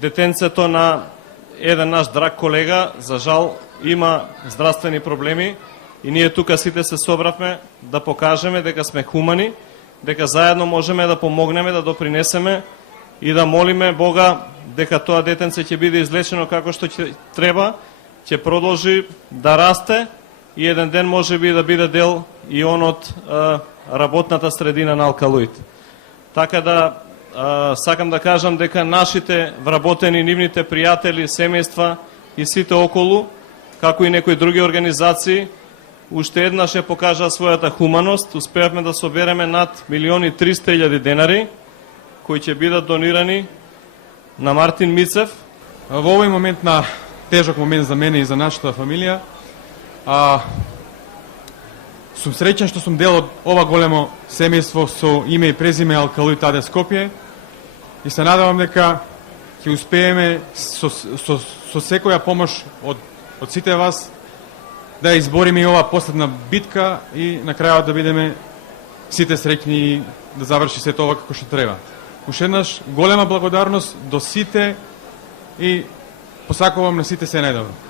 детенцето на еден наш драг колега, за жал, има здравствени проблеми и ние тука сите се собравме да покажеме дека сме хумани, дека заедно можеме да помогнеме, да допринесеме и да молиме Бога дека тоа детенце ќе биде излечено како што ќе треба, ќе продолжи да расте и еден ден може би да биде дел и он од работната средина на Алкалоид. Така да сакам да кажам дека нашите вработени, нивните пријатели, семејства и сите околу, како и некои други организации, уште еднаш ја покажа својата хуманост. Успеавме да собереме над 1.300.000 денари, кои ќе бидат донирани на Мартин Мицев. Во овој момент, на тежок момент за мене и за нашата фамилија, сум среќен што сум дел од ова големо семејство со име и презиме Алкалоид АД Скопје и се надевам дека ќе успееме со секоја помош од сите вас да избориме и ова последна битка и на крајот да бидеме сите среќни и да заврши сето ова како што треба. Уште еднаш голема благодарност до сите и посакувам на сите се најдобро.